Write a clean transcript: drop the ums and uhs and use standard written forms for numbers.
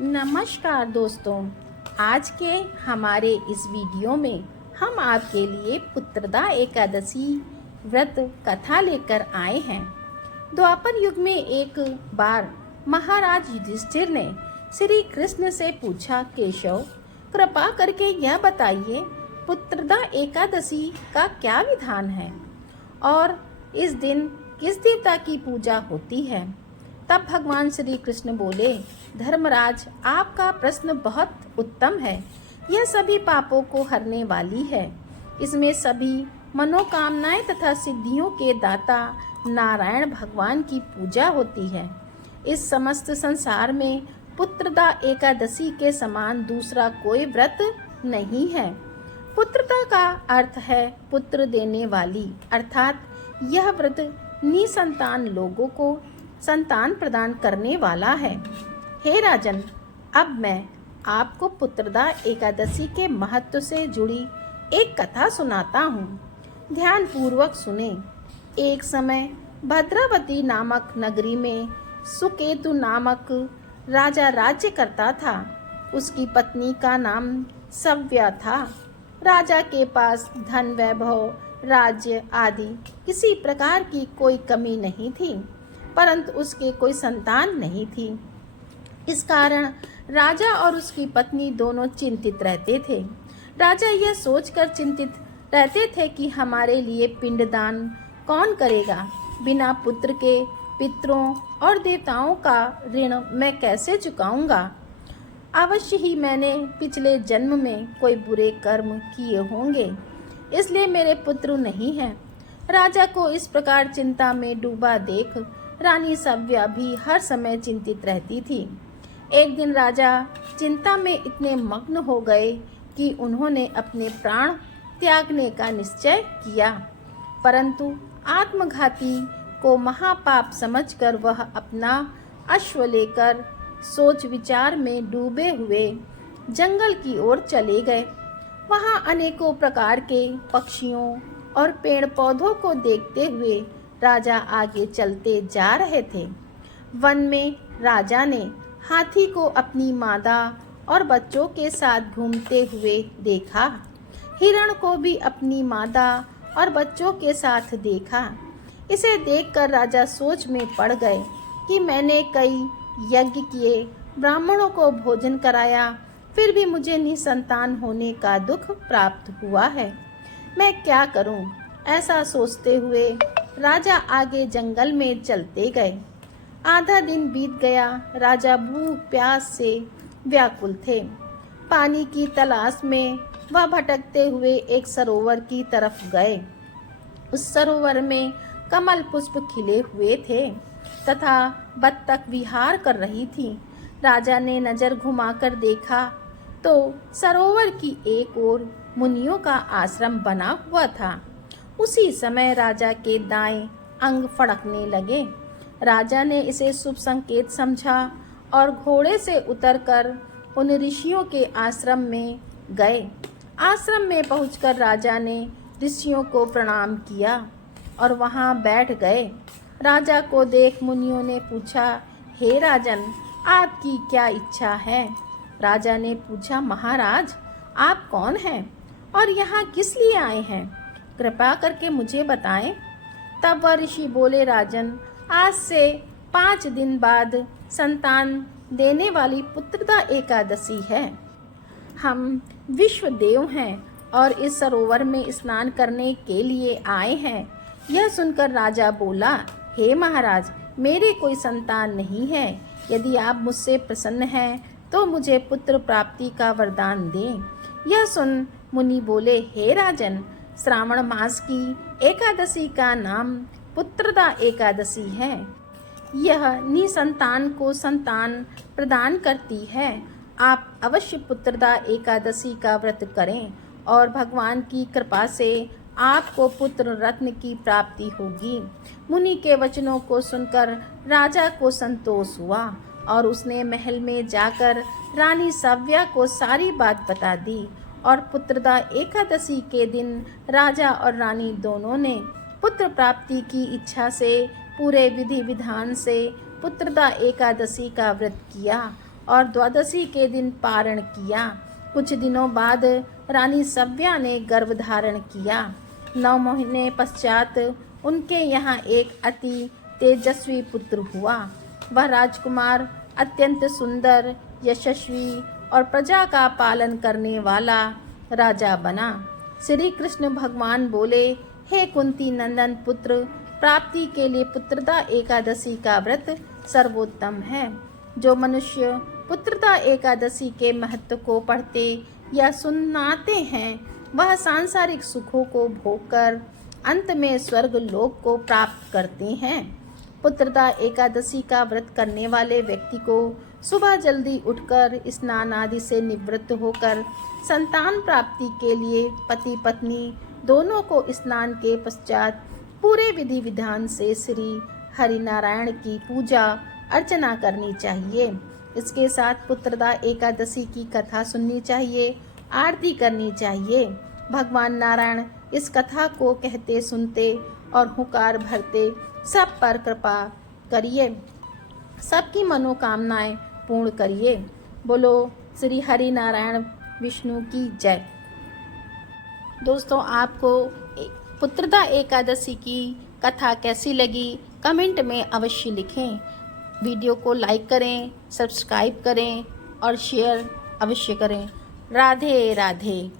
नमस्कार दोस्तों, आज के हमारे इस वीडियो में हम आपके लिए पुत्रदा एकादशी व्रत कथा लेकर आए हैं। द्वापर युग में एक बार महाराज युधिष्ठिर ने श्री कृष्ण से पूछा, केशव कृपा करके यह बताइए पुत्रदा एकादशी का क्या विधान है और इस दिन किस देवता की पूजा होती है। तब भगवान श्री कृष्ण बोले, धर्मराज आपका प्रश्न बहुत उत्तम है। यह सभी पापों को हरने वाली है। इसमें सभी मनोकामनाएं तथा सिद्धियों के दाता नारायण भगवान की पूजा होती है। इस समस्त संसार में पुत्रदा एकादशी के समान दूसरा कोई व्रत नहीं है। पुत्रदा का अर्थ है पुत्र देने वाली, अर्थात यह व्रत निसंतान लोगों को संतान प्रदान करने वाला है। हे राजन, अब मैं आपको पुत्रदा एकादशी के महत्व से जुड़ी एक कथा सुनाता हूँ। ध्यान पूर्वक सुने। एक समय भद्रावती नामक नगरी में सुकेतु नामक राजा राज्य करता था। उसकी पत्नी का नाम सव्या था। राजा के पास धन, वैभव, राज्य आदि किसी प्रकार की कोई कमी नहीं थी, परंतु उसके कोई संतान नहीं थी। इस कारण राजा और उसकी पत्नी दोनों चिंतित रहते थे। राजा यह सोचकर चिंतित रहते थे कि हमारे लिए पिंडदान कौन करेगा। बिना पुत्र के पितरों और देवताओं का ऋण मैं कैसे चुकाऊंगा। अवश्य ही मैंने पिछले जन्म में कोई बुरे कर्म किए होंगे, इसलिए मेरे पुत्र नहीं हैं। राजा को इस प्रकार चिंता में डूबा देख रानी सव्या भी हर समय चिंतित रहती थी। एक दिन राजा चिंता में इतने मग्न हो गए कि उन्होंने अपने प्राण त्यागने का निश्चय किया, परंतु आत्मघाती को महापाप समझकर वह अपना अश्व लेकर सोच विचार में डूबे हुए जंगल की ओर चले गए। वहां अनेकों प्रकार के पक्षियों और पेड़ पौधों को देखते हुए राजा आगे चलते जा रहे थे। वन में राजा ने हाथी को अपनी मादा और बच्चों के साथ घूमते हुए देखा। हिरण को भी अपनी मादा और बच्चों के साथ देखा। इसे देखकर राजा सोच में पड़ गए कि मैंने कई यज्ञ किए, ब्राह्मणों को भोजन कराया, फिर भी मुझे निसंतान होने का दुख प्राप्त हुआ है। मैं क्या करूं? ऐसा सोचते हुए राजा आगे जंगल में चलते गए। आधा दिन बीत गया। राजा भूख प्यास से व्याकुल थे। पानी की तलाश में वह भटकते हुए एक सरोवर की तरफ गए। उस सरोवर में कमल पुष्प खिले हुए थे तथा बत्तख विहार कर रही थी। राजा ने नजर घुमाकर देखा तो सरोवर की एक ओर मुनियों का आश्रम बना हुआ था। उसी समय राजा के दाएं अंग फड़कने लगे। राजा ने इसे शुभ संकेत समझा और घोड़े से उतरकर उन ऋषियों के आश्रम में गए। आश्रम में पहुंचकर राजा ने ऋषियों को प्रणाम किया और वहां बैठ गए। राजा को देख मुनियों ने पूछा, हे राजन, आपकी क्या इच्छा है? राजा ने पूछा, महाराज आप कौन हैं और यहाँ किस लिए आए हैं? कृपा करके मुझे बताएं। तब वह ऋषि बोले, राजन, आज से 5 दिन बाद संतान देने वाली पुत्रदा एकादशी है। हम विश्व देव हैं और इस सरोवर में स्नान करने के लिए आए हैं। यह सुनकर राजा बोला, हे महाराज, मेरे कोई संतान नहीं है। यदि आप मुझसे प्रसन्न हैं तो मुझे पुत्र प्राप्ति का वरदान दें। यह सुन मुनि बोले, हे राजन, श्रावण मास की एकादशी का नाम पुत्रदा एकादशी है। यह निसंतान को संतान प्रदान करती है। आप अवश्य पुत्रदा एकादशी का व्रत करें और भगवान की कृपा से आपको पुत्र रत्न की प्राप्ति होगी। मुनि के वचनों को सुनकर राजा को संतोष हुआ और उसने महल में जाकर रानी सव्या को सारी बात बता दी और पुत्रदा एकादशी के दिन राजा और रानी दोनों ने पुत्र प्राप्ति की इच्छा से पूरे विधि विधान से पुत्रदा एकादशी का व्रत किया और द्वादशी के दिन पारण किया। कुछ दिनों बाद रानी सव्या ने गर्भ धारण किया। 9 महीने पश्चात उनके यहाँ एक अति तेजस्वी पुत्र हुआ। वह राजकुमार अत्यंत सुंदर, यशस्वी और प्रजा का पालन करने वाला राजा बना। श्री कृष्ण भगवान बोले, हे कुंती नंदन पुत्र, प्राप्ति के लिए पुत्रदा एकादशी का व्रत सर्वोत्तम है। जो मनुष्य पुत्रदा एकादशी के महत्व को पढ़ते या सुनाते हैं, वह सांसारिक सुखों को भोगकर अंत में स्वर्ग लोक को प्राप्त करते हैं। पुत्रदा एकादशी का व्रत करने वाले व्यक्ति को सुबह जल्दी उठकर स्नान आदि से निवृत्त होकर संतान प्राप्ति के लिए पति पत्नी दोनों को स्नान के पश्चात पूरे विधि विधान से श्री हरि नारायण की पूजा अर्चना करनी चाहिए। इसके साथ पुत्रदा एकादशी की कथा सुननी चाहिए, आरती करनी चाहिए। भगवान नारायण इस कथा को कहते सुनते और हुंकार भरते सब पर कृपा करिए, सबकी मनोकामनाएं पूर्ण करिए। बोलो श्री हरि नारायण विष्णु की जय। दोस्तों, आपको पुत्रदा एकादशी की कथा कैसी लगी कमेंट में अवश्य लिखें। वीडियो को लाइक करें, सब्सक्राइब करें और शेयर अवश्य करें। राधे राधे।